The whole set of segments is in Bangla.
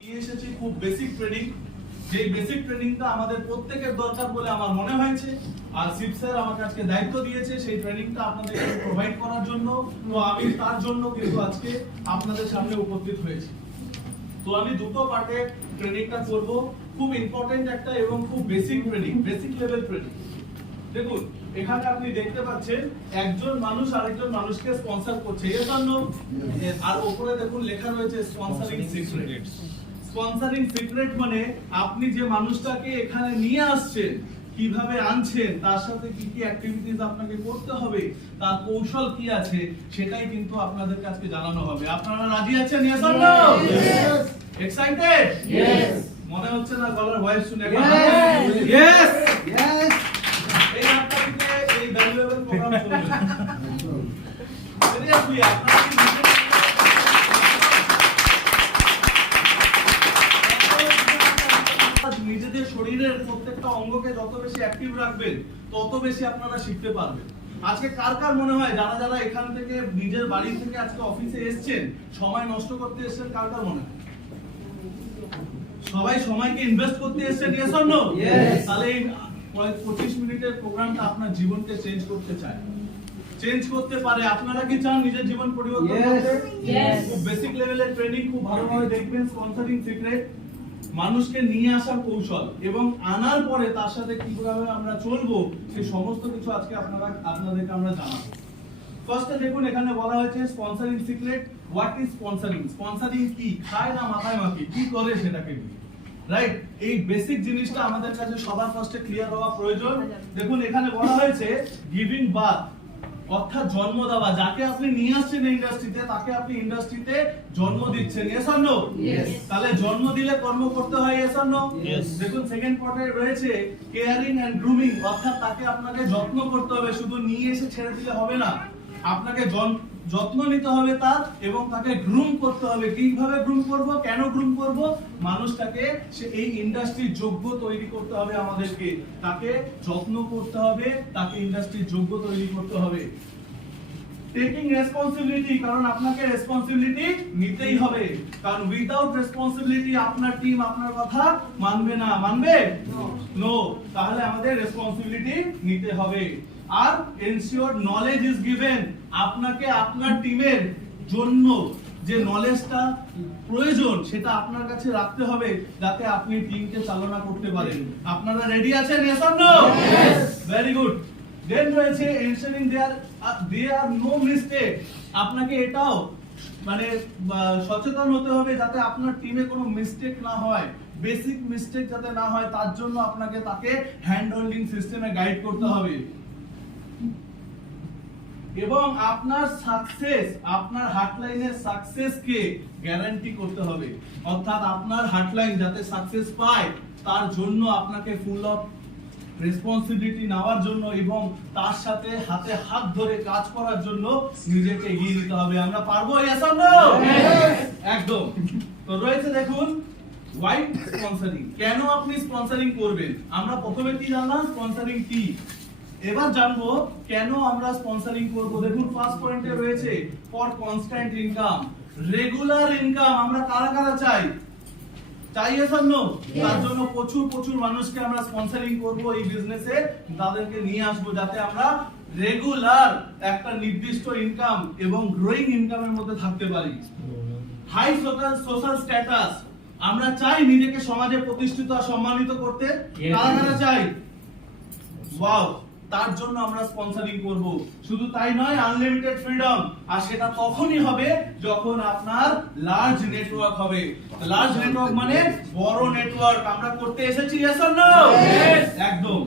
এসেছি খুব বেসিক ট্রেনিং, যে বেসিক ট্রেনিংটা আমাদের প্রত্যেকের দরকার বলে আমার মনে হয়েছে। আর শিব স্যার আমাকে আজকে দায়িত্ব দিয়েছে সেই ট্রেনিংটা আপনাদেরকে প্রোভাইড করার জন্য। তো আমি তার জন্য কিন্তু আজকে আপনাদের সামনে উপস্থিত হয়েছি। তো আমি দুটো পার্টে ট্রেনিংটা করব, খুব ইম্পর্টেন্ট একটা এবং খুব basic training, basic level training. দেখুন এখানে আপনি দেখতে পাচ্ছেন একজন মানুষ আরেকজন মানুষকে স্পন্সর করছে, এর জন্য আর উপরে দেখুন লেখা রয়েছে স্পন্সরিং সিক্রেট। স্পন্সরিং সিক্রেট মানে আপনি যে মানুষটাকে এখানে নিয়ে আসছেন, কিভাবে আনছেন, তার সাথে কি কি অ্যাক্টিভিটিজ আপনাকে করতে হবে, তার কৌশল কি আছে, সেটাই কিন্তু আপনাদের কাছে জানানো হবে। আপনারা রাজি আছেন? Yes or no? Yes. Excited? Yes. মনে হচ্ছে না গলার ভয়েস শুনে? Yes yes. এই আপনাদেরকে এই ভ্যালুয়েবল প্রোগ্রাম চলবে। সিরিয়াসলি আপনারা নিজেদের শরীরের প্রত্যেকটা অঙ্গকে যত বেশি অ্যাক্টিভ রাখবেন তত বেশি আপনারা শিখতে পারবেন। আজকে কার কার মনে হয় যারা যারা এখান থেকে নিজের বাড়ি থেকে আজকে অফিসে এসেছেন, সময় নষ্ট করতে এসেছেন, কার কার মনে হয় সবাই সময়কে ইনভেস্ট করতে এসেছেন? Yes or no? ইয়েস। তাহলে এই 25 মিনিটের প্রোগ্রামটা আপনার জীবনকে চেঞ্জ করতে চায়, চেঞ্জ করতে পারে। আপনারা কি চান নিজের জীবন পরিবর্তন করতে? ইয়েস। খুব বেসিক লেভেলের ট্রেনিং, খুব ভালোভাবে দেখবেন। স্পন্সরিং সিক্রেট, মানুষকে নিয়ে আসার কৌশল এবং আনার পরে তার সাথে কিভাবে আমরা চলবো সেই সমস্ত কিছু আজকে আপনাদেরকে আমরা জানাবো। ফার্স্টে দেখুন এখানে বলা হয়েছে sponsoring secret. What is sponsoring? Sponsoring কি? খায় না মাথায় মাখি, কি করে সেটাকে নিয়ে, রাইট? এই বেসিক জিনিসটা আমাদের কাছে সবার ফার্স্টে ক্লিয়ার হওয়া প্রয়োজন। দেখুন এখানে বলা হয়েছে গিভিং বার্থ, অর্থাৎ জন্ম দেওয়া। যাকে আপনি নিয়ে আসছেন ইন্ডাস্ট্রিতে, তাকে আপনি ইন্ডাস্ট্রিতে জন্ম দিচ্ছেন। Yes or no? ইয়েস। তাহলে জন্ম দিলে কর্ম করতে হয়। Yes or no? ইয়েস। দেখুন সেকেন্ড পয়েন্টে রয়েছে কেয়ারিং এন্ড গ্রুমিং, অর্থাৎ তাকে আপনাকে যত্ন করতে হবে, শুধু নিয়ে এসে ছেড়ে দিলে হবে না। আপনাকে যত্ন নিতে হবে তার, এবং তাকে গ্রুম করতে হবে। কিভাবে গ্রুম করব, কেন গ্রুম করব? মানুষটাকে সে এই ইন্ডাস্ট্রির যোগ্য তৈরি করতে হবে আমাদেরকে, তাকে যত্ন করতে হবে, তাকে ইন্ডাস্ট্রির যোগ্য তৈরি করতে হবে। টেকিং রেসপন্সিবিলিটি, কারণ আপনাকে রেসপন্সিবিলিটি নিতেই হবে, কারণ উইদাউট রেসপন্সিবিলিটি আপনার টিম আপনার কথা মানবে না। মানবে? নো। তাহলে আমাদের রেসপন্সিবিলিটি নিতে হবে। আর এনশিওর নলেজ ইজ গিভেন, আপনাকে আপনার টিমের জন্য যে নলেজটা প্রয়োজন সেটা আপনার কাছে রাখতে হবে, যাতে আপনি টিমকে চালনা করতে পারেন। আপনারা রেডি আছেন? Yes or no? Yes. Very good. Then রয়েছে ensuring there are no mistake. আপনাকে এটাও মানে সচেতন হতে হবে যাতে আপনার টিমে কোনো মিস্টেক না হয়, বেসিক মিস্টেক যাতে না হয়, তার জন্য আপনাকে তাকে হ্যান্ড হোল্ডিং সিস্টেমে গাইড করতে হবে। এবং আপনার সাকসেস, আপনার হাটলাইনের সাকসেসকে গ্যারান্টি করতে হবে, অর্থাৎ আপনার হাটলাইন যাতে সাকসেস পায় তার জন্য আপনাকে ফুল অফ রেসপন্সিবিলিটি নেওয়ার জন্য এবং তার সাথে হাতে হাত ধরে কাজ করার জন্য নিজেকে এগিয়ে দিতে হবে। আমরা পারবো? Yes or no? একদম। তো রয়েছে দেখুন হোয়াই স্পন্সরিং, কেন আপনি স্পন্সরিং করবেন। আমরা প্রথমে কি জানলাম? স্পন্সরিং কি। এবার জানবো কেন আমরা স্পন্সরিং করব। দেখুন ফার্স্ট পয়েন্টে রয়েছে for constant income, regular income. আমরা কারা কারা চাই? চাই? Yes or no? তার জন্য প্রচুর মানুষকে আমরা স্পন্সরিং করব এই বিজনেসে, তাদেরকে নিয়ে আসবো যাতে আমরা রেগুলার একটা নির্দিষ্ট ইনকাম এবং গ্রোয়িং ইনকামের মধ্যে থাকতে পারি। হাই সোশ্যাল স্ট্যাটাস, আমরা চাই নিজেকে সমাজে প্রতিষ্ঠিত আর সম্মানিত করতে। কারা কারা চাই? ওয়াও। তার জন্য আমরা স্পন্সরিং করব। শুধু তাই নয়, আনলিমিটেড ফ্রিডম, আর সেটা তখনই হবে যখন আপনার লার্জ নেটওয়ার্ক হবে। লার্জ নেটওয়ার্ক মানে বড় নেটওয়ার্ক আমরা করতে এসেছি। Yes or no? ইয়েস। একদম।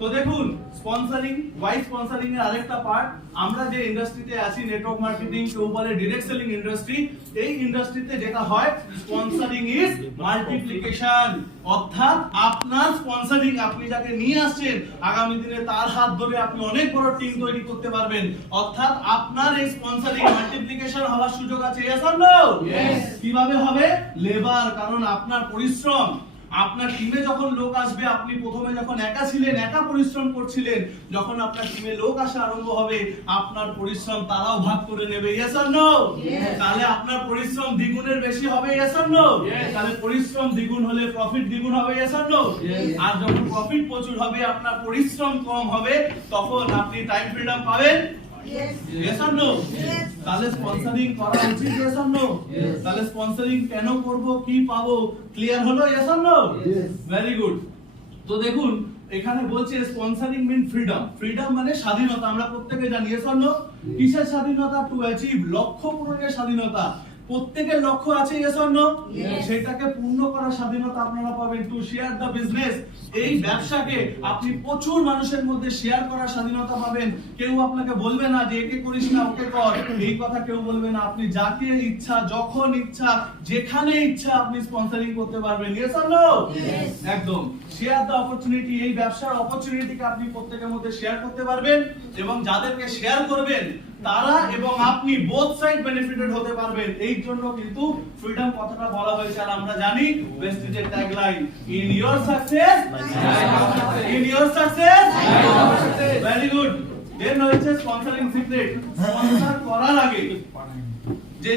তো দেখুন স্পন্সরিং, ওয়াই স্পন্সরিং এর আরেকটা পার্ট, আমরা যে ইন্ডাস্ট্রিতে আছি নেটওয়ার্ক মার্কেটিং, কেউ বলে ডাইরেক্ট সেলিং ইন্ডাস্ট্রি, এই ইন্ডাস্ট্রিতে যেটা হয় স্পন্সরিং ইজ মাল্টিপ্লিকেশন, অর্থাৎ আপনার স্পন্সরিং, আপনি যাকে নিয়ে আসছেন আগামী দিনে তার হাত ধরে আপনি অনেক বড় টিম তৈরি করতে পারবেন, অর্থাৎ আপনার এই স্পন্সরিং মাল্টিপ্লিকেশন হওয়ার সুযোগ আছে। Yes or no? ইয়েস। কিভাবে হবে? লেবার, কারণ আপনার পরিশ্রম আপনার টিমে যখন লোক আসবে, আপনি প্রথমে যখন একা ছিলেন, একা পরিশ্রম করছিলেন, যখন আপনার টিমে লোক আসা আরম্ভ হবে, আপনার পরিশ্রম তারাও ভাগ করে নেবে। Yes or no? তাহলে আপনার পরিশ্রম দ্বিগুণের বেশি হবে। Yes or no? তাহলে পরিশ্রম দ্বিগুণ হলে প্রফিট দ্বিগুণ হবে। Yes or no? আর যখন প্রফিট প্রচুর হবে, আপনার পরিশ্রম কম হবে, তখন আপনি টাইম ফ্রিডম পাবেন। Yes or no? তাহলে স্পন্সরিং করা উচিত। Yes or no? তাহলে স্পন্সরিং কেন করব, কি পাবো, ক্লিয়ার হলো? Yes or no? Very good. তো দেখুন এখানে বলছে স্পন্সরিং মিন ফ্রিডম। ফ্রিডম মানে স্বাধীনতা, আমরা প্রত্যেকে জানি। Yes or no? কিসের স্বাধীনতা? টু অ্যাচিভ, লক্ষ্য পূরণের স্বাধীনতা। প্রত্যেকের লক্ষ্য আছে। Yes or no? সেটাকে পূর্ণ করার স্বাধীনতা আপনারা পাবেন। টু শেয়ার দ্য বিজনেস, এই ব্যবসাকে আপনি প্রচুর মানুষের মধ্যে শেয়ার করার স্বাধীনতা পাবেন। কেউ আপনাকে বলবে না যে একে করিস না ওকে কর, এই কথা কেউ বলবে না। আপনি যাকে ইচ্ছা, যখন ইচ্ছা, যেখানে ইচ্ছা আপনি স্পন্সরিং করতে পারবেন। Yes or no? একদম। শেয়ার দ্য অপরচুনিটি, এই ব্যবসার অপরচুনিটিকে আপনি প্রত্যেকের মধ্যে শেয়ার করতে পারবেন, এবং যাদেরকে শেয়ার করবেন তারা এবং আপনি বোথ সাইড বেনিফিটেড হতে পারবেন। এই জন্য কিন্তু ফ্রিডম কথাটা বলা হয়েছে। আর আমরা জানি প্রেস্টিজের tagline, in your success, in your success. Very good. Then হচ্ছে স্পন্সরিং সিক্রেট। স্পন্সর করার আগে যে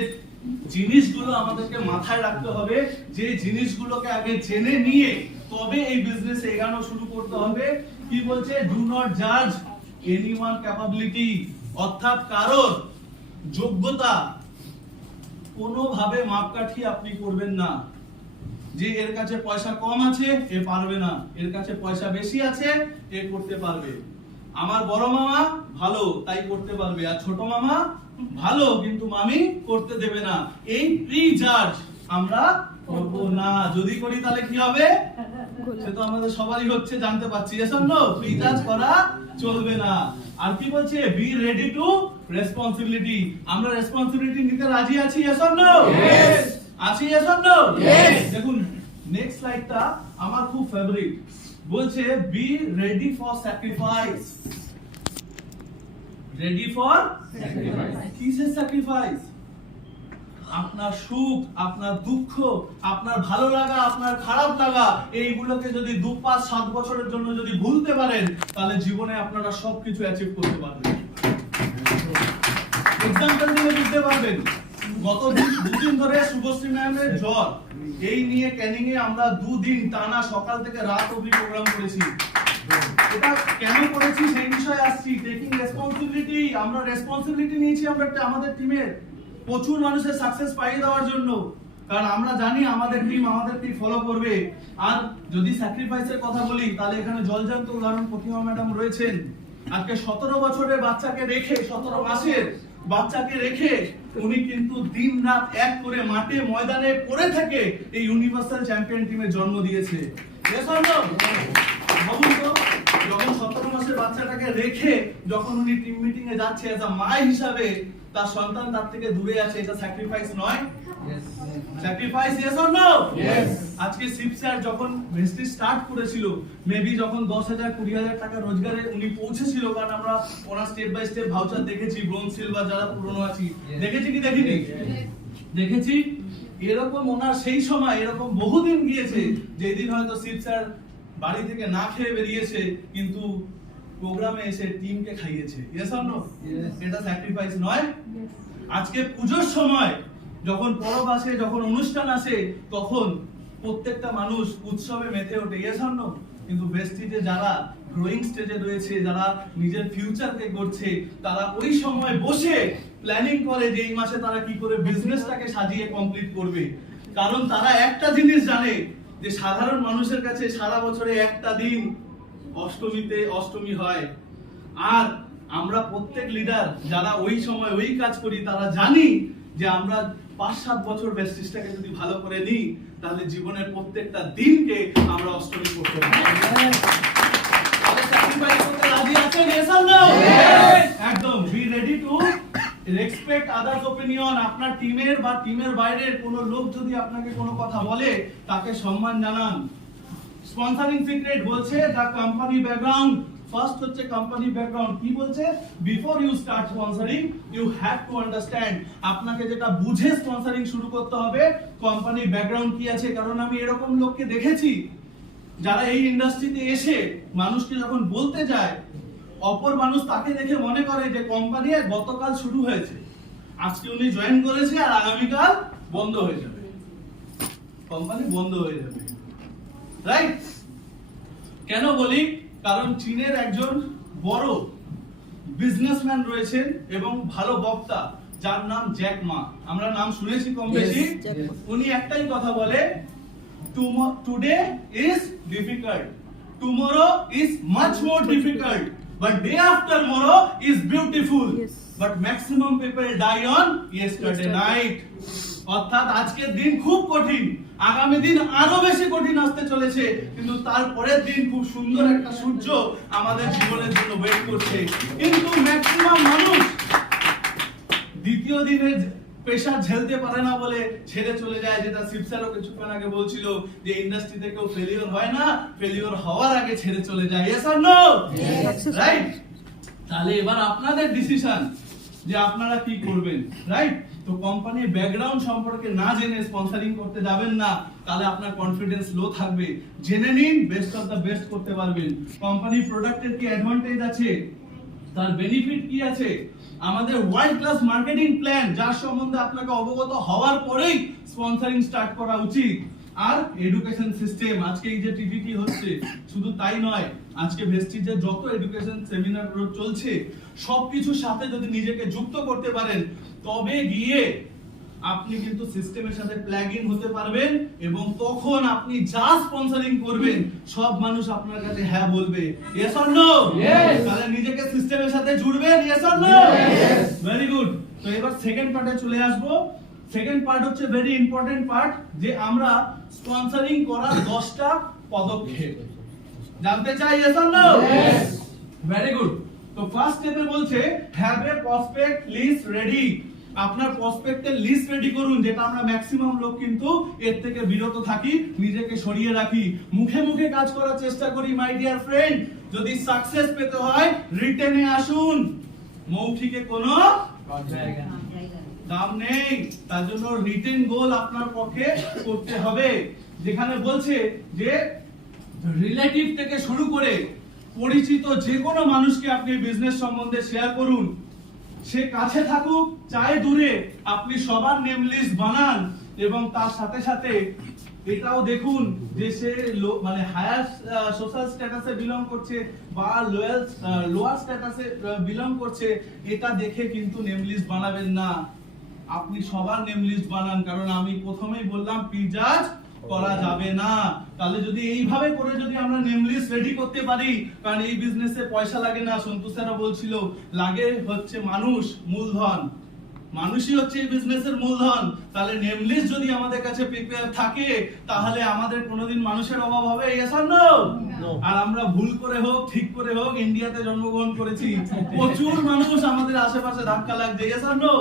জিনিসগুলো আমাদেরকে মাথায় রাখতে হবে, যে জিনিসগুলোকে আগে জেনে নিয়ে তবে এই বিজনেস এগানো শুরু করতে হবে। কি বলছে? ডু নট জাজ এনিওয়ান ক্যাপাবিলিটি, অর্থাৎ কারোর যোগ্যতা কোনোভাবে মাপকাঠি আপনি করবেন না। যে এর কাছে পয়সা কম আছে এ পারবে না, এর কাছে পয়সা বেশি আছে এ করতে পারবে। আমার বড় মামা ভালো তাই করতে পারবে, আর ছোট মামা ভালো কিন্তু মামি করতে দেবে না। এই প্রি জাজ আমরা করব না। যদি করি তাহলে কি হবে? সে তো আমাদের সবারই হচ্ছে, জানতে পাচ্ছি। Yes or no? প্রি জাজ করা চলবে না। আর কি বলছে? Be ready to responsibility. আমরা রেসপন্সিবিলিটি নিতে রাজি আছি। Yes or no? Yes আছি। Yes or no? Yes। দেখুন নেক্সট স্লাইডটা আমার খুব ফেভারিট। বলছে be ready for sacrifice. Ready for sacrifice. কিসের স্যাক্রিফাইস? আপনার সুখ, আপনার দুঃখ, আপনার ভালো লাগা, আপনার খারাপ লাগা, এইগুলোকে যদি 2, 5, 7 বছরের জন্য যদি ভুলতে পারেন, তাহলে জীবনে আপনারা সবকিছু অ্যাচিভ করতে পারবেন। এক্সাম্পল দিয়ে বুঝতে পারবেন। গত দুদিন ধরে শুভশ্রী ম্যামের জ্বর, এই নিয়ে ক্যানিং এ আমরা 2 দিন টানা সকাল থেকে রাত অবধি প্রোগ্রাম করেছি। এটা কেন করেছি সেই বিষয়ে আসছি। টেকিং রেসপন্সিবিলিটি, আমরা রেসপন্সিবিলিটি নিয়েছি আমরা আমাদের টিমের প্রচুর মানুষের সাকসেস পাইয়ে দেওয়ার জন্য। কারণ আমরা জানি আমাদের টিম আমাদেরকে ফলো করবে। আর যদি স্যাক্রিফাইসের কথা বলি, তাহলে এখানে জলজান্ত উদাহরণ প্রতিমা ম্যাডাম রয়েছেন। আজকে 17 বছরের বাচ্চাকে রেখে, 17 মাসের বাচ্চাকে রেখে উনি কিন্তু দিন রাত এক করে মাঠে ময়দানে পড়ে থেকে এই ইউনিভার্সাল চ্যাম্পিয়ন টিমের জন্ম দিয়েছে। ভাবুন তো, যখন 17 মাসের বাচ্চাটাকে রেখে যখন উনি টিম মিটিং এ যাচ্ছে এজ আ মা হিসাবে, তার সন্তান তার থেকে দূরে আছে, এটা স্যাক্রিফাইস নয়? Sacrifice. Yes or no? Yes. আজকে শিব স্যার যখন ভেস্টি স্টার্ট করেছিল, মেবি যখন 10,000 20,000 টাকা রোজগারে উনি পৌঁছেছিল, কারণ আমরা ওনার স্টেপ বাই স্টেপ ভাউচার দেখেছি, ব্রোঞ্জ সিলভার যারা পুরনো আছি দেখেছি কি দেখিনি? দেখেছি। এরকম ওনার সেই সময় এরকম বহুদিন গিয়েছে যেদিন হয়তো শিব স্যার বাড়ি থেকে না খেয়ে বেরিয়েছে, কিন্তু প্রোগ্রামে এসে টিমকে খাইয়েছে। Yes or no? এটা স্যাক্রিফাইস নয়? আজকে পূজোর সময় যখন পরব আসে, যখন অনুষ্ঠান আসে, তখন প্রত্যেকটা মানুষ উৎসবে মেতে ওঠে। Yes or no? কিন্তু বেস্টিজে যারা গ্রোয়িং স্টেজে রয়েছে, যারা নিজের ফিউচারকে গড়ছে, তারা ওই সময় বসে প্ল্যানিং করে যে এই মাসে তারা কি করে বিজনেসটাকে সাজিয়ে কমপ্লিট করবে। কারণ তারা একটা জিনিস জানে যে সাধারণ মানুষের কাছে সারা বছরে একটা দিন অষ্টমী হয়। আর আমরা প্রত্যেক লিডার যারা ওই সময় ওই কাজ করি, তারা জানি যে আমরা 5-7 বছর বেস্টিজটাকে যদি ভালো করে নিই, তাহলে জীবনের প্রত্যেকটা দিনকে আমরা অষ্টমী করতে পারি। তাহলে স্যাক্রিফাইস করতে রাজি আছেন? Yes or no? একদম। Be ready to respect others opinion. আপনার টিমের বা টিমের বাইরের কোনো লোক যদি আপনাকে কোনো কথা বলে, তাকে সম্মান জানান। স্পন্সরিং সিক্রেট বলছে দ্য কোম্পানি ব্যাকগ্রাউন্ড ফার্স্ট হচ্ছে কোম্পানি ব্যাকগ্রাউন্ড। কি বলছে? Before you start sponsoring you have to understand, আপনাকে যেটা বুঝে স্পন্সরিং শুরু করতে হবে কোম্পানি ব্যাকগ্রাউন্ড কি আছে। কারণ আমি এরকম লোককে দেখেছি যারা এই ইন্ডাস্ট্রিতে এসে মানুষকে যখন বলতে যায়, অপর মানুষ তাকে দেখে মনে করে যে কোম্পানি গতকাল শুরু হয়েছে, আজকে উনি জয়েন করেছে আর আগামীকাল বন্ধ হয়ে যাবে, কোম্পানি বন্ধ হয়ে যাবে, রাইট? কেন বলি? কারণ চীনের একজন বড় বিজনেসম্যান রয়েছেন এবং ভালো বক্তা, যার নাম জ্যাক মা। আমরা নাম শুনেছি কম বেশি। উনি একটাই কথা বলে, today is difficult, tomorrow is much more difficult, but day after morrow is beautiful, but maximum people die on yesterday night. অর্থাৎ আজকের দিন খুব কঠিন, আগামী দিন আরো বেশি কঠিন আসতে চলেছে, কিন্তু তারপরের দিন খুব সুন্দর একটা সূর্য আমাদের জীবনের জন্য ওয়েট করছে। কিন্তু ম্যাক্সিমাম মানুষ দ্বিতীয় দিনের প্রেশার ঝেলতে পারে না বলে ছেড়ে চলে যায়, যেটা শিবস্যারও কিছুক্ষণ আগে বলছিল যে ইন্ডাস্ট্রিতে কেউ ফেলিওর হয় না, ফেলিওর হওয়ার আগে ছেড়ে চলে যায়। Yes or no? রাইট? তাহলে এবার আপনাদের ডিসিশন যে আপনারা কি করবেন, রাইট? তো কোম্পানির ব্যাকগ্রাউন্ড সম্পর্কে না জেনে স্পন্সরিং করতে যাবেন না, তাহলে আপনার কনফিডেন্স লো থাকবে। জেনে নিন, বেস্ট অফ দা বেস্ট করতে পারবেন। কোম্পানির প্রোডাক্টের কি অ্যাডভান্টেজ আছে, তার বেনিফিট কি আছে, আমাদের ওয়ার্ল্ড ক্লাস মার্কেটিং প্ল্যান, যার সম্বন্ধে আপনাকে অবগত হওয়ার পরেই স্পন্সরিং স্টার্ট করা উচিত। আর এডুকেশন সিস্টেম, আজকে এই যে টিভিটি হচ্ছে, শুধু তাই নয়, আজকে ভেস্টিজে যত এডুকেশন সেমিনার চলছে, সবকিছুর সাথে যদি নিজেকে যুক্ত করতে পারেন, তবে গিয়ে আপনি কিন্তু সিস্টেমের সাথে প্লাগ ইন হতে পারবেন, এবং তখন আপনি যা স্পন্সরিং করবেন সব মানুষ আপনার কাছে হ্যাঁ বলবে। Yes or no? তাহলে নিজেকে সিস্টেমের সাথে জুড়বেন। Yes or no? Very good. তো এবার সেকেন্ড পার্টে চলে আসবো। সেকেন্ড পার্ট হচ্ছে ভেরি ইম্পর্টেন্ট পার্ট, যে আমরা স্পন্সরিং করার 10টা পদক্ষেপ জানতে চাই। Yes or no? Very good. তো ফার্স্ট স্টেপে বলছে have a prospect list ready. আপনার প্রসপেক্টের লিস্ট রেডি করুন, যেটা আমরা ম্যাক্সিমাম লোক কিন্তু এর থেকে বিরত থাকি, নিজেকে সরিয়ে রাখি, মুখে মুখে কাজ করার চেষ্টা করি। মাই ডিয়ার ফ্রেন্ড, যদি সাকসেস পেতে হয় রিটেনে আসুন, মৌখিকে কোনো দাম নেই। তার জন্য রিটেন গোল আপনার পক্ষে করতে হবে, যেখানে বলছে যে রিলেটিভ থেকে শুরু করে পরিচিত যে কোনো মানুষকে আপনি বিজনেস সম্বন্ধে শেয়ার করুন, সে কাছে থাকুক চাই দূরে, আপনি সবার নেম লিস্ট বানান, এবং তার সাথে সাথে এটাও দেখুন যে সে মানে হায়ার সোশ্যাল স্ট্যাটাসে বিলং করছে বা লোয়ার স্ট্যাটাসে বিলং করছে, এটা দেখে কিন্তু নেম লিস্ট বানাবেন না। আপনি সবার নেম লিস্ট বানান, কারণ আমি প্রথমেই বললাম প্রিজাজ করা যাবে না। তাহলে যদি এইভাবে করে যদি আমরা নেম লিস্ট রেডি করতে পারি, কারণ এই বিজনেসে পয়সা লাগে না, সন্তোষ স্যারও বলছিল, লাগে হচ্ছে মানুষ, মূলধন। মানুষই হচ্ছে এই বিজনেসের মূলধন। তাহলে নেম লিস্ট যদি আমাদের কাছে প্রিপেয়ার থাকে, তাহলে আমাদের কোনোদিন মানুষের অভাব হবে। Yes or no? আর আমরা ভুল করে হোক ঠিক করে হোক ইন্ডিয়াতে জন্মগ্রহণ করেছি, প্রচুর মানুষ আমাদের আশেপাশে ধাক্কা লাগছে। Yes or no?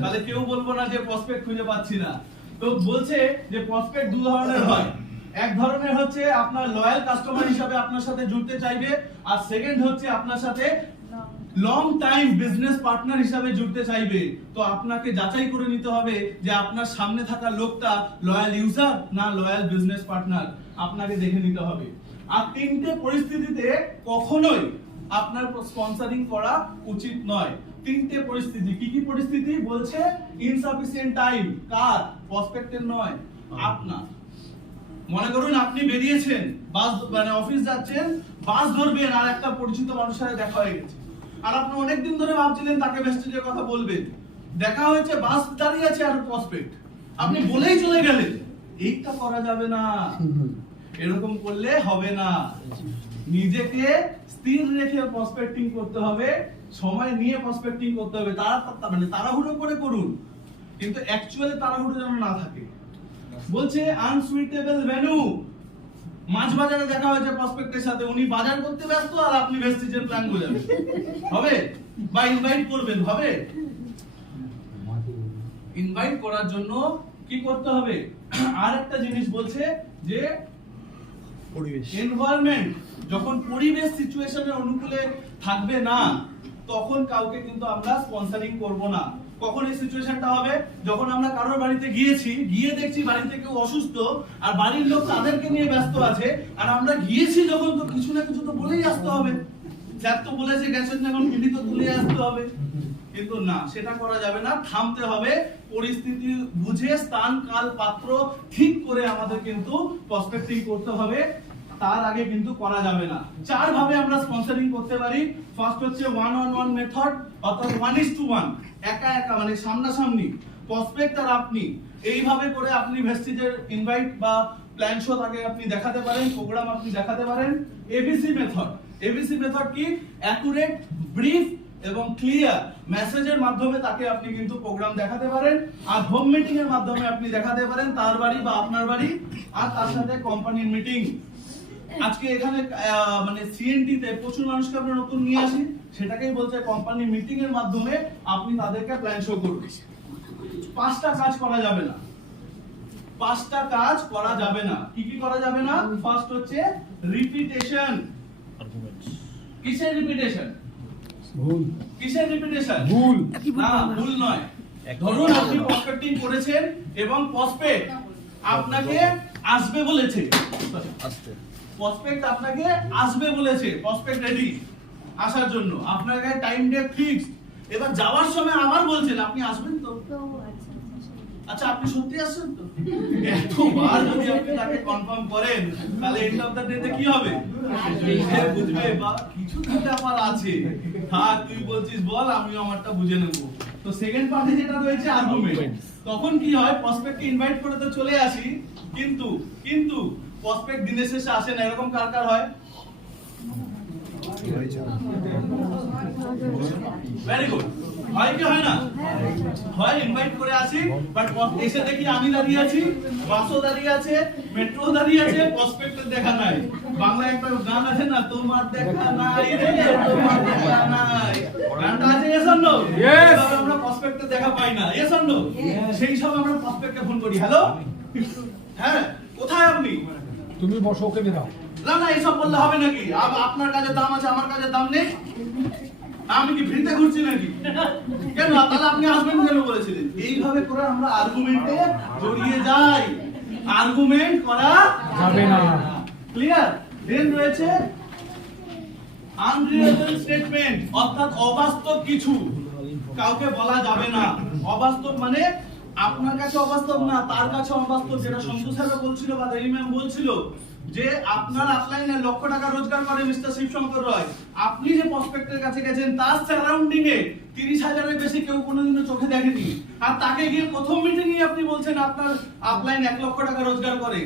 তাহলে কেউ বলবো না যে প্রসপেক্ট খুঁজে পাচ্ছি না। তো বলছে যে প্রসপেক্ট দু ধরনের হয়, এক ধরনের হচ্ছে আপনার লয়াল কাস্টমার হিসেবে আপনার সাথে জুড়তে চাইবে, আর সেকেন্ড হচ্ছে আপনার সাথে লং টাইম বিজনেস পার্টনার হিসেবে জুড়তে চাইবে। তো আপনাকে যাচাই করে নিতে হবে যে আপনার সামনে থাকা লোকটা লয়াল ইউজার না লয়াল বিজনেস পার্টনার, আপনাকে দেখে নিতে হবে। আর তিনটে পরিস্থিতিতে কখনোই আপনার স্পন্সরিং করা উচিত নয়। তিনটে পরিস্থিতি, কি কি পরিস্থিতি বলছে? ইনসাফিসিয়েন্ট টাইম, কার? প্রসপেক্টের নয়, আপনার। মনে করুন আপনি বেরিয়েছেন, বাস মানে অফিস যাচ্ছেন, বাস ধরবেন, আর একটা পরিচিত মানুষের সাথে দেখা হয়ে গেছে, আর আপনি অনেকদিন ধরে ভাবছিলেন তাকে ভেস্টিজের কথা বলবেন, দেখা হয়েছে, বাস দাঁড়িয়ে আছে আর প্রসপেক্ট, আপনি বলেই চলে গেলেন। এইটা করা যাবে না, এরকম করলে হবে না। নিজেকে স্থির রেখে প্রসপেক্টিং করতে হবে, সময় নিয়ে প্রসপেক্টিং করতে হবে। মানে তাড়াহুড়ো করে করুন, কিন্তু অ্যাকচুয়ালি তাড়াহুড়ো যেন না থাকে। বলছে আনসুইটেবল ভ্যালু, মাছ বাজারে দেখা হয়েছে প্রসপেক্টের সাথে, উনি বাজার করতে ব্যস্ত আর আপনি ভেস্টিজের প্ল্যান বোঝাবেন, হবে? বা ইনভাইট করবেন, হবে? ইনভাইট করার জন্য কি করতে হবে? আর একটা জিনিস বলছে যে এনভায়রনমেন্ট যখন পরিবেশ সিচুয়েশনের অনুকূলে থাকবে না, তখন কাউকে কিন্তু আমরা স্পন্সরিং করব না। কখন এই সিচুয়েশনটা হবে? যখন আমরা কারোর বাড়িতে গিয়ে দেখছি বাড়িতে কেউ অসুস্থ আর বাড়ির লোক তাদেরকে নিয়ে ব্যস্ত আছে, আর আমরা গিয়েছি যখন, তো কিছু না কিছু তো বলেই আসতে হবে। স্যার তো বলেছে গেছেন যখন বিলি তো তুলে আসতে হবে, কিন্তু না, সেটা করা যাবে না। থামতে হবে, পরিস্থিতি বুঝে স্থান কাল পাত্র ঠিক করে আমাদের কিন্তু প্রসপেক্টিং করতে হবে। তার আগে কিন্তু করা যাবে না। চার ভাবে আমরা স্পন্সরিং করতে পারি। ফার্স্ট হচ্ছে ওয়ান অন ওয়ান মেথড, অর্থাৎ 1:1, একা একা মানে সামনাসামনি প্রসপেক্ট আর আপনি, এইভাবে করে আপনি ভেস্টিজের ইনভাইট বা প্ল্যান শো তাকে আপনি দেখাতে পারেন, প্রোগ্রাম আপনি দেখাতে পারেন। এবিসি মেথড, এবিসি মেথড কি? অ্যাকুরেট, ব্রিফ এবং ক্লিয়ার মেসেজের মাধ্যমে তাকে আপনি কিন্তু প্রোগ্রাম দেখাতে পারেন। আর হোম মিটিং এর মাধ্যমে আপনি দেখাতে পারেন তার বাড়ি বা আপনার বাড়ি, আর তার সাথে কোম্পানির মিটিং। আজকে এখানে মানে সিএনটি তে প্রচুর মানুষকে আমরা নতুন নিয়ে আসি, সেটাকেই বলছে কোম্পানি মিটিং এর মাধ্যমে আপনি তাদেরকে প্ল্যান শো করবেন। 5টা কাজ করা যাবে না, 5টা কাজ করা যাবে না। কি কি করা যাবে না? ফার্স্ট হচ্ছে রিপিটেশন। কিসের রিপিটেশন? ভুল। কিসের রিপিটেশন? ভুল। না, ভুল নয়। ধরুন আপনি প্রসপেক্টিং করেছেন এবং প্রসপেক্ট আপনাকে আসবে বলেছে, প্রসপেক্ট আপনাকে আসবে বলেছে, প্রসপেক্ট রেডি আসার জন্য, আপনার কাছে টাইম ডেট ফিক্সড। এবার যাওয়ার সময় আবার বলছেন আপনি আসবেন তো? আচ্ছা, আপনি সত্যি আসছেন তো? এতবার যদি আপনি তাকে কনফার্ম করেন, তাহলে এন্ড অফ দা ডে তে কি হবে? সে বুঝবে বা কিছু তো ব্যাপার আছে, হ্যাঁ তুই বলছিস বল, আমিও আমারটা বুঝে নেব। তো সেকেন্ড পার্টে যেটা রয়েছে আর্গুমেন্ট, তখন কি হয়? প্রসপেক্টকে ইনভাইট করে তো চলে আসি, কিন্তু প্রসপেক্ট দিনের শেষে আসে না, এরকম কার কার হয়? Very good. হয় কি হয় না? হয়, ইনভাইট করে আসি, বাট এসে দেখি আমি দাঁড়িয়ে আছি, বাসও দাঁড়িয়ে আছে, মেট্রো দাঁড়িয়ে আছে, প্রসপেক্টের দেখা নাই। বাংলায় একটা গান আছে না, তোমার দেখা নাই রে, তোমার দেখা নাই, গানটা আছে এস অর নো? Yes. আমরা প্রসপেক্টের দেখা পাই না, এস অর নো? সেই সময় আমরা প্রসপেক্টকে ফোন করি, হ্যালো হ্যাঁ কোথায় আপনি? তুমি বসো, ওকে বেরাও। না না, এসব বললে হবে নাকি? আপনার কাজের দাম আছে, আমার কাজের দাম নেই? আমি কি ফ্রিতে ঘুরছি নাকি? কেন? তাহলে আপনি আসবেন কেন বলেছিলেন? এইভাবে করে আমরা আর্গুমেন্টে জড়িয়ে যাই, আর্গুমেন্ট করা যাবে না। ক্লিয়ার? দেন রয়েছে আনরিয়েবল স্টেটমেন্ট, অর্থাৎ অবাস্তব কিছু কাউকে বলা যাবে না। অবাস্তব মানে আপনার কাছে অবাস্তব না, তার কাছে অবাস্তব। যেটা সন্তোষ স্যার বলছিল বা দেরি ম্যাম বলছিল যে আপনার আপলাইনে লক্ষ টাকা রোজগার করে মিস্টার শিবশঙ্কর রয়, আপনি যে প্রসপেক্টের কাছে গেছেন তার সারাউন্ডিং এ 30,000-এর বেশি কেউ কোনোদিনও চোখে দেখেনি, আর তাকে গিয়ে প্রথম মিটিং এ আপনি বলছেন আপনার আপলাইন 1 লক্ষ টাকা রোজগার করে।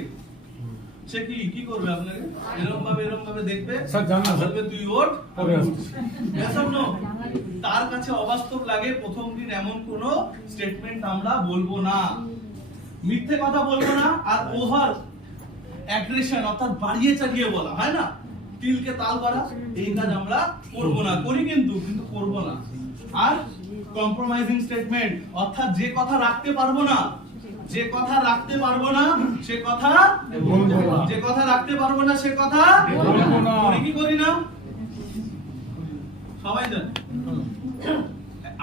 সে কি করবে? আপনাকে এরকম ভাবে দেখবে, স্যার জানা বলবে তুই ওঠ, পরে আসবো। তার কাছে অবাস্তব লাগে, প্রথম দিন এমন কোন স্টেটমেন্ট আমরা বলবো না, মিথ্যে কথা বলবো না। আর ওভার অ্যাগ্রেশন, অর্থাৎ বাড়িয়ে চালিয়ে বলা, হয় না, তিলকে তাল করা, এই কাজ আমরা করবো না। করি কিন্তু করবো না। আর কম্প্রোমাইজিং স্টেটমেন্ট, অর্থাৎ যে কথা রাখতে পারবো না, যে কথা রাখতে পারবো না সে কথা বলবো না। যে কথা রাখতে পারবো না সে কথা বলবো না। করি কি করি না? সবাই জানে,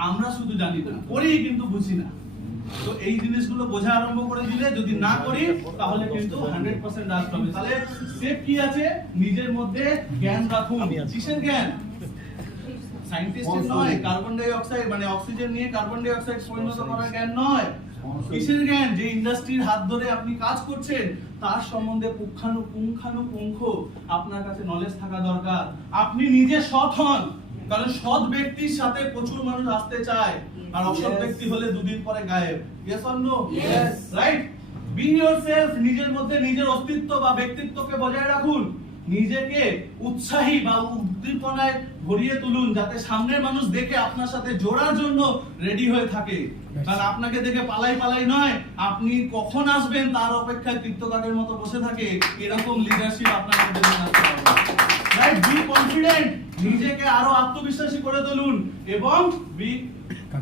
আমরা শুধু জানি না, করি কিন্তু বুঝি না। তো এই জিনিসগুলো বোঝা আরম্ভ করে দিলে, যদি না করি তাহলে কিন্তু 100% রাস্ট হবে। তাহলে স্টেপ কি আছে? নিজের মধ্যে জ্ঞান রাখুন। কিসের জ্ঞান? সায়েন্টিস্টের নয়, কার্বন ডাই অক্সাইড মানে অক্সিজেন নিয়ে কার্বন ডাই অক্সাইড পরিণত করার জ্ঞান নয়। কিসের জ্ঞান? যে ইন্ডাস্ট্রির হাত ধরে আপনি কাজ করছেন তার সম্বন্ধে পুঙ্খানুপুঙ্খ আপনার কাছে নলেজ থাকা দরকার। আপনি নিজে সৎ হন, কারণ সৎ ব্যক্তির সাথে প্রচুর মানুষ আসতে চায়, আর অসৎ ব্যক্তি হলে দুদিন পরে গায়েব। Yes or no? Right? Be yourself, নিজের মধ্যে নিজের অস্তিত্ব বা ব্যক্তিত্বকে বজায় রাখুন। নিজেকে উৎসাহী বা উদ্দীপনায় ভরিয়ে তুলুন, যাতে সামনের মানুষ দেখে আপনার সাথে জোড়ার জন্য রেডি হয়ে থাকে। কারণ আপনাকে দেখে পালাই নয়, আপনি কখন আসবেন তার অপেক্ষায় কীর্তকারের মতো বসে থাকে, এরকম লিডারশিপ আপনার মধ্যে আসতে হবে। রাইট? বি কনফিডেন্ট, নিজেকে আরো আত্মবিশ্বাসী করে তুলুন। এবং বি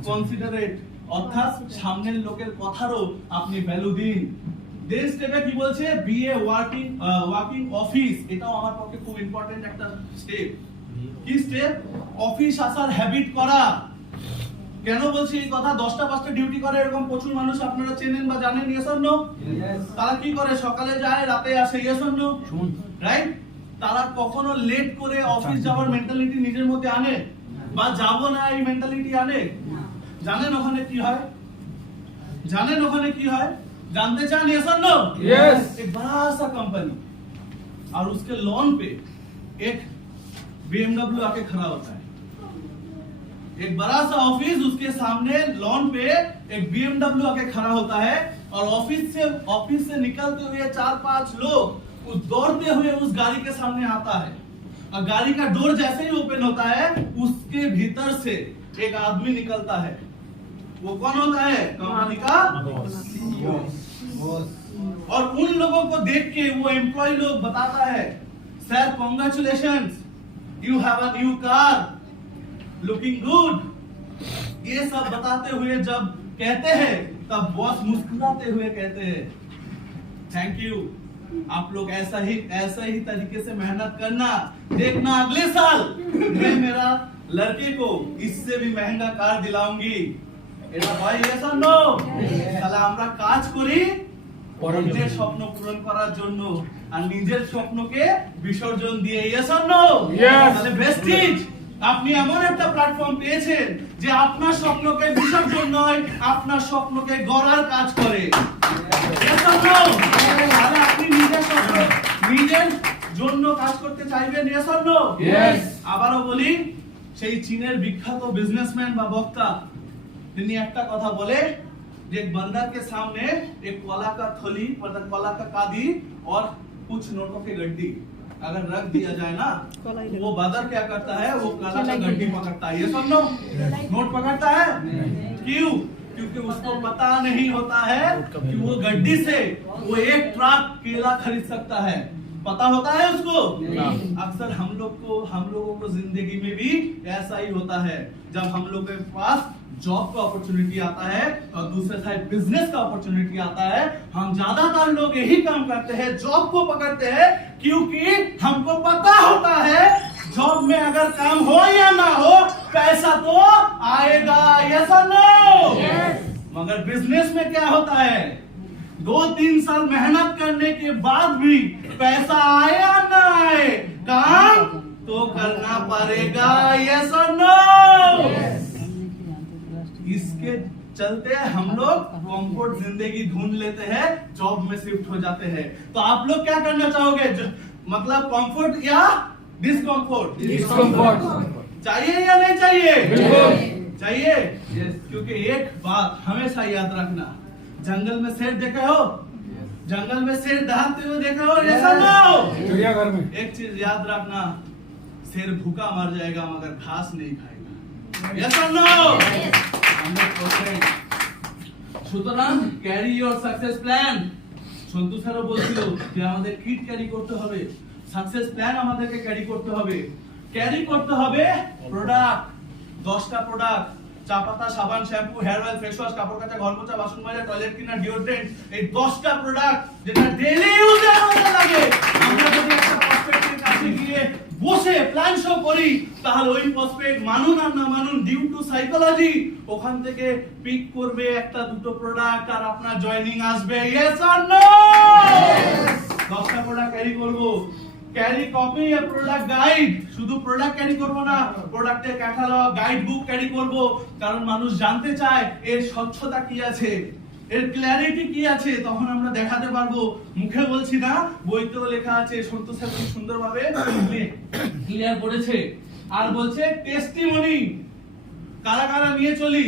কনসিডারেট, অর্থাৎ সামনের লোকের কথারও আপনি ভ্যালু দিন। দেন স্টেপে কি বলছে, বি এ ওয়ার্কিং অফিস। এটাও আমার পক্ষে খুব ইম্পর্টেন্ট একটা স্টেপ। কি স্টেপ? অফিস আসার হ্যাবিট করা। কেন বলছি এই কথা? 10টা 5টা ডিউটি করে এরকম প্রচুর মানুষ আপনারা চেনেন বা জানেন, ইয়েস অর নো? তারা কি করে? সকালে যায়, রাতে আসে, ইয়েস অর নো? রাইট? তারা কখনো লেট করে অফিস যাওয়ার মেন্টালিটি নিজের মধ্যে আনে বা যাব না এই মেন্টালিটি আনে? জানেন ওখানে কি হয়? জানেন ওখানে কি হয়? जानते चान, यस और नो? Yes. एक बड़ा सा कंपनी और उसके लॉन पे एक BMW आके खड़ा होता है। एक बड़ा सा ऑफिस, उसके सामने लॉन पे एक BMW आके खड़ा होता है और ऑफिस से निकलते हुए 4-5 लोग उस दौड़ते हुए उस गाड़ी के सामने आता है और गाड़ी का डोर जैसे ही ओपन होता है उसके भीतर से एक आदमी निकलता है। वो कौन होता है? कंपनी का और उन लोगों को देख के वो एम्प्लॉय लोग बताता है, sir congratulations, you have a new car, looking good. ये सब बताते हुए जब कहते हैं तब बॉस मुस्कुराते हुए कहते हैं, थैंक यू, आप लोग ऐसा ही तरीके से मेहनत करना, देखना अगले साल मैं मेरा लड़के को इससे भी महंगा कार दिलाऊंगी। এটা ভাই yes or no? তাহলে আমরা কাজ করি অন্যের স্বপ্ন পূরণ করার জন্য আর নিজের স্বপ্নকে বিসর্জন দিয়ে, yes or no? তাহলে ভেস্টিজ আপনি এমন একটা প্ল্যাটফর্ম পেয়েছেন যে আপনার স্বপ্নকে বিসর্জন নয়, আপনার স্বপ্নকে গড়ার কাজ করে, yes or no? তাহলে আপনি নিজের জন্য কাজ করতে চাইবেন, yes or no? আবারও বলি, সেই চীনের বিখ্যাত বিজনেসম্যান বা বক্তা তিনি একটা কথা বলে যে एक बंदर के सामने एक कोला का थैली, मतलब कोला का कादी और कुछ नोटों की गड्डी अगर रख दिया जाए ना, तो वो बंदर क्या करता है? वो कोला का गड्डी पकड़ता है, ये सुन लो, नोट पकड़ता है। क्यों? क्योंकि उसको पता नहीं होता है कि वो गड्डी से वो एक ट्रक केला खरीद सकता है। पता होता है उसको? अक्सर हम लोगों को जिंदगी में भी ऐसा ही होता है। जब हम लोग के पास जॉब का अपॉर्चुनिटी आता है और दूसरे साइड बिजनेस का अपॉर्चुनिटी आता है, हम ज्यादातर लोग यही काम करते हैं, जॉब को पकड़ते हैं, क्योंकि हमको पता होता है जॉब में अगर काम हो या ना हो पैसा तो आएगा, यस और नो? मगर बिजनेस में क्या होता है? 2-3 साल मेहनत करने के बाद भी पैसा आए या ना आए, काम तो करना पड़ेगा, यस और नो? इसके चलते हम लोग कंफर्ट जिंदगी ढूंढ लेते हैं, जॉब में शिफ्ट हो जाते हैं। तो आप लोग क्या करना चाहोगे? मतलब कंफर्ट या डिस्कंफर्ट? चाहिए या नहीं चाहिए? चाहिए। क्योंकि एक बात हमेशा याद रखना, जंगल में शेर देखा हो? जंगल में शेर दहाड़ते हुए देखा हो, ऐसा ना हो? चिड़ियाघर में एक चीज याद रखना, शेर भूखा मर जाएगा मगर घास नहीं खाएगा, यस और नो? সুতরাং carry your success plan. Santu স্যারও বলছিল যে আমাদের কিট ক্যারি করতে হবে, সাকসেস প্ল্যান আমাদেরকে ক্যারি করতে হবে। ক্যারি করতে হবে প্রোডাক্ট, 10টা প্রোডাক্ট, চা পাতা, সাবান, shampoo, hair oil, face wash, কাপড় কাচা, ঘর মোছা, বাসন মাজা, টয়লেট ক্লিনার, ডিওড্রেন্ট, এই 10টা প্রোডাক্ট যেটা ডেইলি ইউজে আমাদের লাগে, আমরা যদি একটা প্রসপেক্টের কাছে গিয়ে বসে প্ল্যান শো করি তাহলে ওই প্রসপেক্ট মানুন আর না মানুন, ডিউ টু সাইকোলজি ওখান থেকে পিক করবে একটা দুটো প্রোডাক্ট আর আপনার জয়েনিং আসবে, ইয়েস অর নো? 10টা প্রোডাক্ট ক্যারি করব। ক্যারি কপি আর প্রোডাক্ট গাইড, শুধু প্রোডাক্ট ক্যারি করব না, প্রোডাক্টের ক্যাটালগ, গাইড বুক ক্যারি করব, কারণ মানুষ জানতে চায় এর স্বচ্ছতা কি আছে, এর ক্ল্যারিটি কি আছে, তখন আমরা দেখাতে পারবো। মুখে বলছি না, বইতেও লেখা আছে, সন্তোষ স্যার খুব সুন্দরভাবে ক্লিয়ার করেছে। আর বলছে টেস্টিমনি, কারা কারা নিয়ে চলি।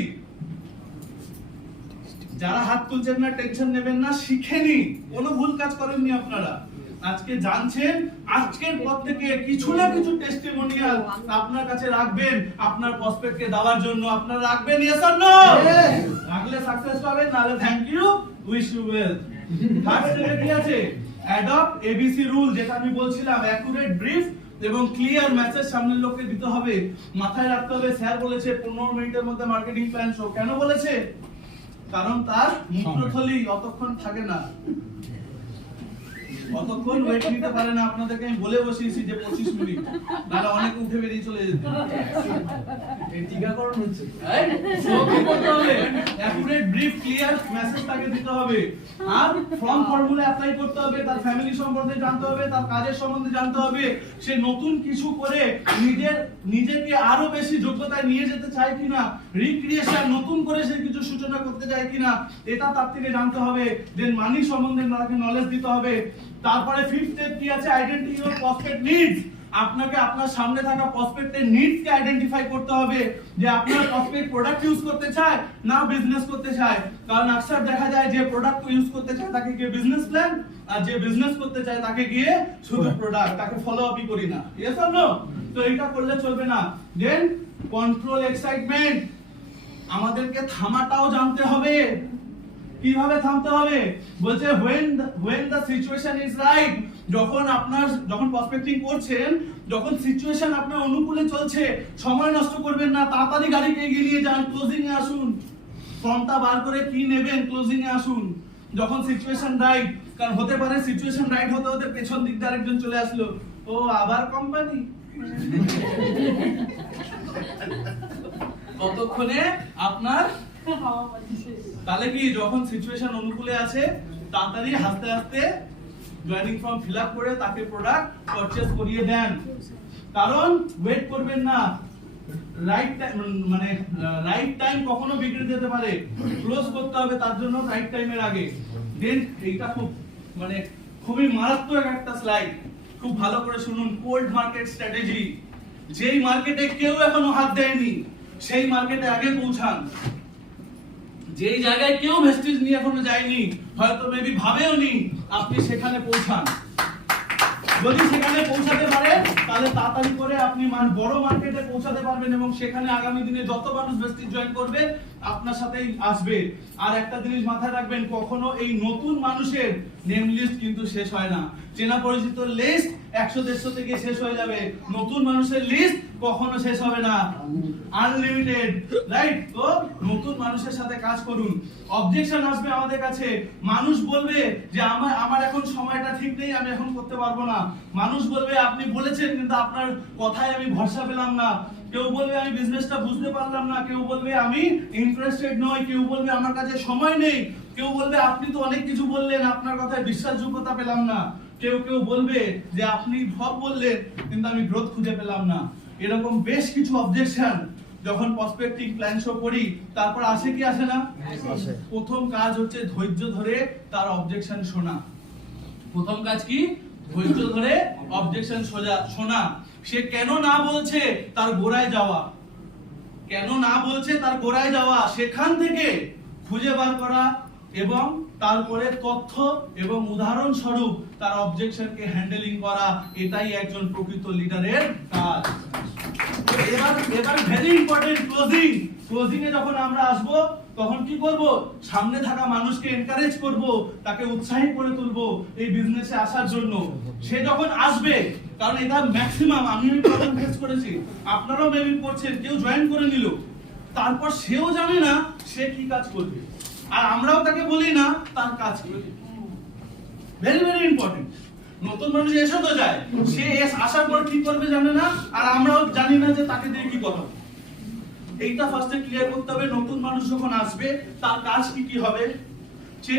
যারা হাত তুলছেন না টেনশন নেবেন না, শিখেনি, কোনো ভুল কাজ করেননি আপনারা, আজকে জানছেন, আজকের পর থেকে কিছু না কিছু টেস্টিমোনিয়াল আপনার কাছে রাখবেন আপনার প্রসপেক্টকে দেওয়ার জন্য। আপনারা রাখবেন, ইয়েস অর নো? রাখলে সাকসেস পাবেন, নালে thank you, wish you well. Third স্টেপে কি আছে? অ্যাডপ্ট এবিসি রুল, যেটা আমি বলছিলাম, অ্যাকুরেট ব্রিফ এবং ক্লিয়ার মেসেজ সামনের লোককে দিতে হবে। মাথায় রাখতে হবে, স্যার বলেছে 15 মিনিটের মধ্যে মার্কেটিং প্ল্যান শো। কেন বলেছে? কারণ তার মূত্রথলি অতক্ষণ থাকে না, অতক্ষণ ওয়েট নিতে পারে না। আপনাদেরকে আমি বলে বসিয়েছি যে 25 মিনিট, নাহলে অনেকে উঠে বেরিয়ে চলে যেত। এই টিকাকরণ হচ্ছে। So কি করতে হবে? Accurate, brief, clear message তাকে দিতে হবে। আর ফর্ম ফর্মুলা অ্যাপ্লাই করতে হবে, তার ফ্যামিলি সম্বন্ধে জানতে হবে, তার কাজের সম্বন্ধে জানতে হবে, সে নতুন কিছু করে নিজেকে আরো বেশি যোগ্যতায় নিয়ে যেতে চায় কিনা, রিক্রিয়েশন নতুন করে সে কিছু সূচনা করতে চায় কিনা, এটা তার থেকে জানতে হবে। দেন মানি সম্বন্ধে তাকে নলেজ দিতে হবে। তারপরে ফিফথ স্টেপ কি আছে? Identify your prospect needs. আপনাকে আপনার সামনে থাকা প্রসপেক্টের নিডস কে আইডেন্টিফাই করতে হবে যে আপনার প্রসপেক্ট প্রোডাক্ট ইউজ করতে চায় না বিজনেস করতে চায়। কারণ আকসার দেখা যায় যে প্রোডাক্ট ইউজ করতে চায় তাকে গিয়ে বিজনেস প্ল্যান, আর যে বিজনেস করতে চায় তাকে গিয়ে শুধু প্রোডাক্ট, তাকে ফলো আপই করি না। Yes or no? তো এটা করলে চলবে না। দেন কন্ট্রোল এক্সাইটমেন্ট, আমাদেরকে থামাটাও জানতে হবে। কিভাবে থামতে হবে? বলছে when the situation is right, যখন প্রসপেক্টিং করছেন, যখন সিচুয়েশন আপনার অনুকূলে চলছে, সময় নষ্ট করবেন না, তাড়াতাড়ি গাড়িকে এগিয়ে নিয়ে যান, ক্লোজিং এ আসুন, ফর্মটা বার করে কি নেবেন, ক্লোজিং এ আসুন যখন সিচুয়েশন রাইট। কারণ হতে পারে সিচুয়েশন রাইট হতে হতে পেছন দিক দিয়ে আরেকজন চলে আসলো, ও আবার কোম্পানি, ততক্ষণে আপনার তাহলে কি যখন সিচুয়েশন অনুকূলে আছে তাড়াতাড়ি হাসতে হাসতে জয়েনিং ফর্ম ফিল আপ করে তাকে প্রোডাক্ট পারচেজ করিয়ে দেন। কারণ ওয়েট করবেন না, রাইট টাইম কখনো বিগড়ে যেতে পারে, ক্লোজ করতে হবে তার জন্য রাইট টাইমের আগে। দেন এইটা খুবই মারাত্মক একটা স্লাইড, খুব ভালো করে শুনুন। কোল্ড মার্কেট স্ট্র্যাটেজি, যেই মার্কেটে কেউ এখনো হাত দেয়নি সেই মার্কেটে আগে পৌঁছান। যেই জায়গায় কেউ ভেস্টিজ নিয়ে এখনো যায়নি, হয়তো মেবি ভাবেও নি, আপনি সেখানে পৌঁছান। যদি সেখানে পৌঁছাতে পারেন তাহলে তাড়াতাড়ি করে আপনি বড় মার্কেটে পৌঁছাতে পারবেন এবং সেখানে আগামী দিনে যত মানুষ ভেস্টিজ জয়েন করবে আপনার সাথেই আসবে। আর একটা জিনিস মাথায় রাখবেন, কখনো এই নতুন মানুষের নেম লিস্ট কিন্তু শেষ হয় না। চেনা পরিচিত লিস্ট 100-150 থেকে শেষ হয়ে যাবে, নতুন মানুষের লিস্ট কখনো শেষ হবে না, আনলিমিটেড, রাইট? তো নতুন মানুষের সাথে কাজ করুন। অবজেকশন আসবে আমাদের কাছে, মানুষ বলবে যে আমার এখন সময়টা ঠিক নেই, আমি এখন করতে পারবো না। মানুষ বলবে আপনি বলেছেন কিন্তু আপনার কথায় আমি ভরসা পেলাম না। কেউ বলবে আমি বিজনেসটা বুঝতে পারলাম না, কেউ বলবে আমি ইন্টারেস্টেড নই, কেউ বলবে আমার কাছে সময় নেই, কেউ বলবে আপনি তো অনেক কিছু বললেন, আপনার কথায় বিশ্বাসযোগ্যতা পেলাম না, কেউ বলবে যে আপনি সব বললেন কিন্তু আমি গ্রোথ খুঁজে পেলাম না। এরকম বেশ কিছু অবজেকশন যখন প্রসপেক্টিং প্ল্যান শো করি তারপর আসে কি আসে না? প্রথম কাজ হচ্ছে ধৈর্য ধরে তার অবজেকশন শোনা। প্রথম কাজ কি? ধৈর্য ধরে অবজেকশন শোনা। সে কেন না বলছে তার গোড়ায় যাওয়া, কেন না বলছে তার গোড়ায় যাওয়া, সেখান থেকে খুঁজে বার করা এবং তারপরে তথ্য এবং উদাহরণ স্বরূপ তার অবজেকশনকে হ্যান্ডেলিং করা, এটাই একজন প্রকৃত লিডারের কাজ। এবার ভেরি ইম্পর্টেন্ট, ক্লোজিং এ যখন আমরা আসব তখন কি করব? সামনে থাকা মানুষকে এনকারেজ করব, তাকে উৎসাহিত করে তুলব এই বিজনেসে আসার জন্য। সে যখন আসবে, কারণ এটা ম্যাক্সিমাম আমি প্রবলেম ফেস করেছি, আপনারাও মেবি করছেন, কেউ জয়েন করে নিল, তারপর সেও জানে না সে কি কাজ করবে, আর আমরাও তাকে বলি না তার কাজ কি। Very very important. নতুন মানুষ এসে তো যায়, সে আসার পর কি করবে জানে না, আর আমরাও জানি না যে তাকে দিয়ে কি করা। এইটা ফার্স্টে ক্লিয়ার করতে হবে। নতুন মানুষ যখন আসবে তার কাজ কি হবে, সে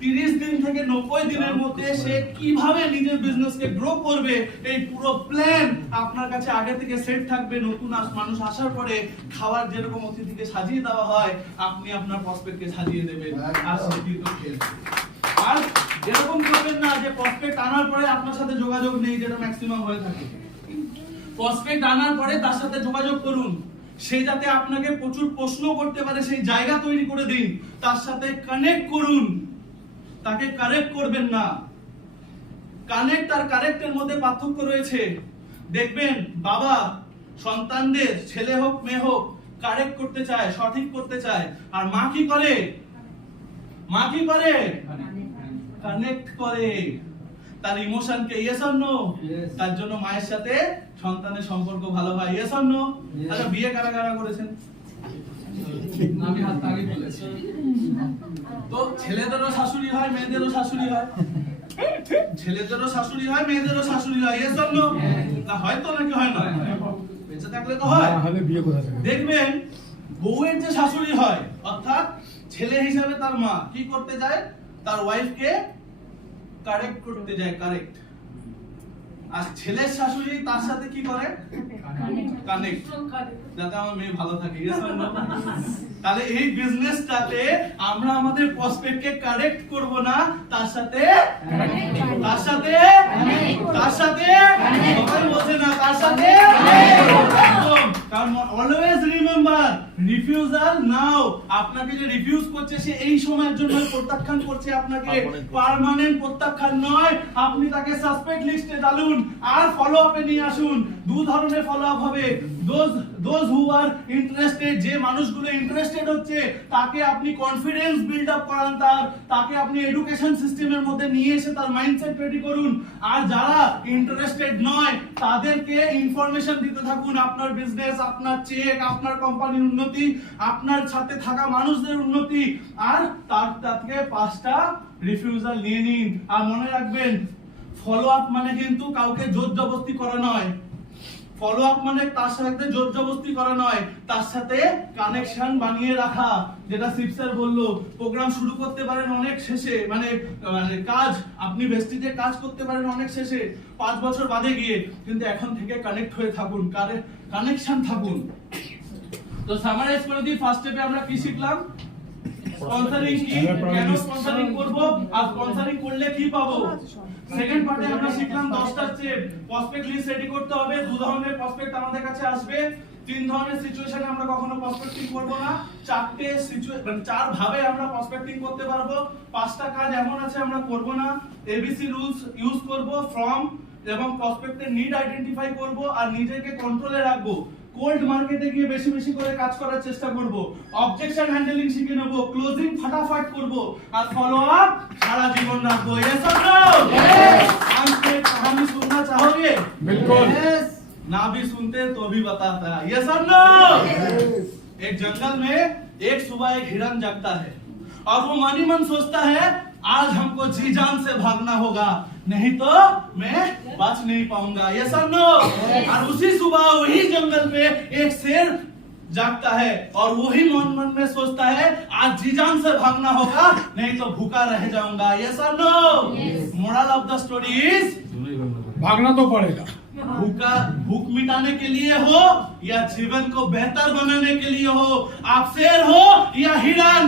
30 দিন থেকে 90 দিনের মধ্যে সে কিভাবে নিজের বিজনেসকে গ্রো করবে, এই পুরো প্ল্যান আপনার কাছে আগে থেকে সেট থাকবে। নতুন মানুষ আসার পরে খাবার যেরকম অতিথিকে সাজিয়ে দেওয়া হয়, আপনি আপনার প্রসপেক্টকে সাজিয়ে দেবেন আর সেটি তো খেলবে। আর এরকম করবেন না যে প্রসপেক্ট আনার পরে আপনার সাথে যোগাযোগ নেই, যেটা ম্যাক্সিমাম হয়ে থাকে। প্রসপেক্ট আনার পরে তার সাথে যোগাযোগ করুন, সে যাতে আপনাকে প্রচুর প্রশ্ন করতে পারে সেই জায়গা তৈরি করে দিন, তার সাথে কানেক্ট করুন, তাকে কারেক্ট করবেন না। কানেক্ট আর কারেক্টের মধ্যে পার্থক্য রয়েছে। দেখবেন বাবা সন্তানদের, ছেলে হোক মেয়ে হোক, কারেক্ট করতে চায়, সঠিক করতে চায়, আর মা কি করে? মা কি করে? কানেক্ট করে তার ইমোশনকে। Yes or no? তার জন্য মায়ের সাথে সন্তানের সম্পর্ক ভালো হয়। Yes or no? আচ্ছা, বিয়ে কারা কারা করেছেন? আমি হাত তালি বলেছি। তো ছেলেদেরও শাশুড়ি হয়, মেয়েদেরও শাশুড়ি হয়। ছেলেদেরও শাশুড়ি হয়, মেয়েদেরও শাশুড়ি হয়। এর জন্য না হয়তো নাকি হয় না? বেঁচে থাকলে তো হয়। না হলে বিয়ে কোথা থেকে? দেখবেন বউয়ের যে শাশুড়ি হয়, অর্থাৎ ছেলে হিসাবে তার মা কি করতে যায়? তার ওয়াইফকে কারেক্ট করতে যায়, কারেক্ট। আর ছেলের শাশুড়ি তার সাথে কি করে? কানেক্ট, যাতে আমার মেয়ে ভালো থাকে। Yes or no? তাহলে এই বিজনেসটাতে আমরা আমাদের প্রসপেক্টকে কারেক্ট করব না, তার সাথে সবাই বলছে না, তার সাথে একদম। কারণ অলওয়েজ রিমেম্বার, রিফিউজাল নাও। আপনাকে যে রিফিউজ করছে সে এই সময়ের জন্য প্রত্যাখ্যান করছে আপনাকে, পার্মানেন্ট প্রত্যাখ্যান নয়। আপনি তাকে সাসপেক্ট লিস্টে ডালুন আর ফলো আপে নিয়ে আসুন। দু ধরনের ফলো আপ হবে। দোজ হু আর ইন্টারেস্টেড, যে মানুষগুলো ইন্টারেস্টেড হচ্ছে তাকে আপনি কনফিডেন্স বিল্ড আপ করান, তাকে আপনি এডুকেশন সিস্টেমের মধ্যে নিয়ে এসে তার মাইন্ডসেট রেডি করুন। আর যারা ইন্টারেস্টেড নয় তাদেরকে ইনফরমেশন দিতে থাকুন, আপনার বিজনেস, আপনার চেক, আপনার কোম্পানির উন্নতি, আপনার সাথে থাকা মানুষদের উন্নতি। আর তাকে 5টা রিফিউজাল নিয়ে নিন। আর মনে রাখবেন, ফলো আপ মানে কিন্তু কাউকে জোর জবরদস্তি করা নয়। ফলো আপ মানে তার সাথে জোর জবরদস্তি করা নয়, তার সাথে কানেকশন বানিয়ে রাখা। যেটা শিব স্যার বললো, প্রোগ্রাম শুরু করতে পারেন অনেক শেষে, মানে কাজ আপনি ভেস্টিতে কাজ করতে পারেন অনেক শেষে, 5 বছর বাদে গিয়ে, কিন্তু এখন থেকে কানেক্ট হয়ে থাকুন, কানেকশন থাকুন। তো সামারাইজ করে দিই, ফার্স্ট স্টেপে আমরা কি শিখলাম? স্পন্সরিং কি, কেন স্পন্সরিং করব, আর স্পন্সরিং করলে কি পাবো। সেকেন্ড পার্টে আমরা শিখলাম 10টা স্টেপ। প্রসপেক্ট লিস্ট রেডি করতে হবে। 2 ধরনের প্রসপেক্ট আমাদের কাছে আসবে। 3 ধরনের সিচুয়েশনে আমরা কখনো প্রসপেক্টিং করব না। 4 ভাবে আমরা প্রসপেক্টিং করতে পারবো। 5টা কাজ এমন আছে আমরা করব না। এবিসি রুলস ইউজ করব, ফ্রম এবং প্রসপেক্টের নিড আইডেন্টিফাই করব, আর নিজেকে কন্ট্রোলে রাখবো। কোল্ড মার্কেটে গিয়ে বেশি বেশি করে কাজ করার চেষ্টা করব। অবজেকশন হ্যান্ডলিং শিখে নেব, ক্লোজিং ফাটাফাট করব, আর ফলো আপ সারা জীবন রাখবো। Yes or no? यस। कहानी सुनना चाहोगे? बिल्कुल। ना भी सुनते तो भी बताता। Yes or no? एक जंगल में एक सुबह एक हिरन जागता है और वो मन ही मन सोचता है, आज हमको जी जान से भागना होगा, नहीं तो मैं बच नहीं पाऊंगा। Yes or no? और उसी सुबह वही जंगल में एक शेर जागता है और वही मन में सोचता है, आज जी जान से भागना होगा, नहीं तो भूखा रह जाऊंगा। Yes or no? Moral of the story is, भागना तो पड़ेगा। भूख मिटाने के लिए हो या जीवन को बेहतर बनाने के लिए हो, आप शेर हो या हिरन,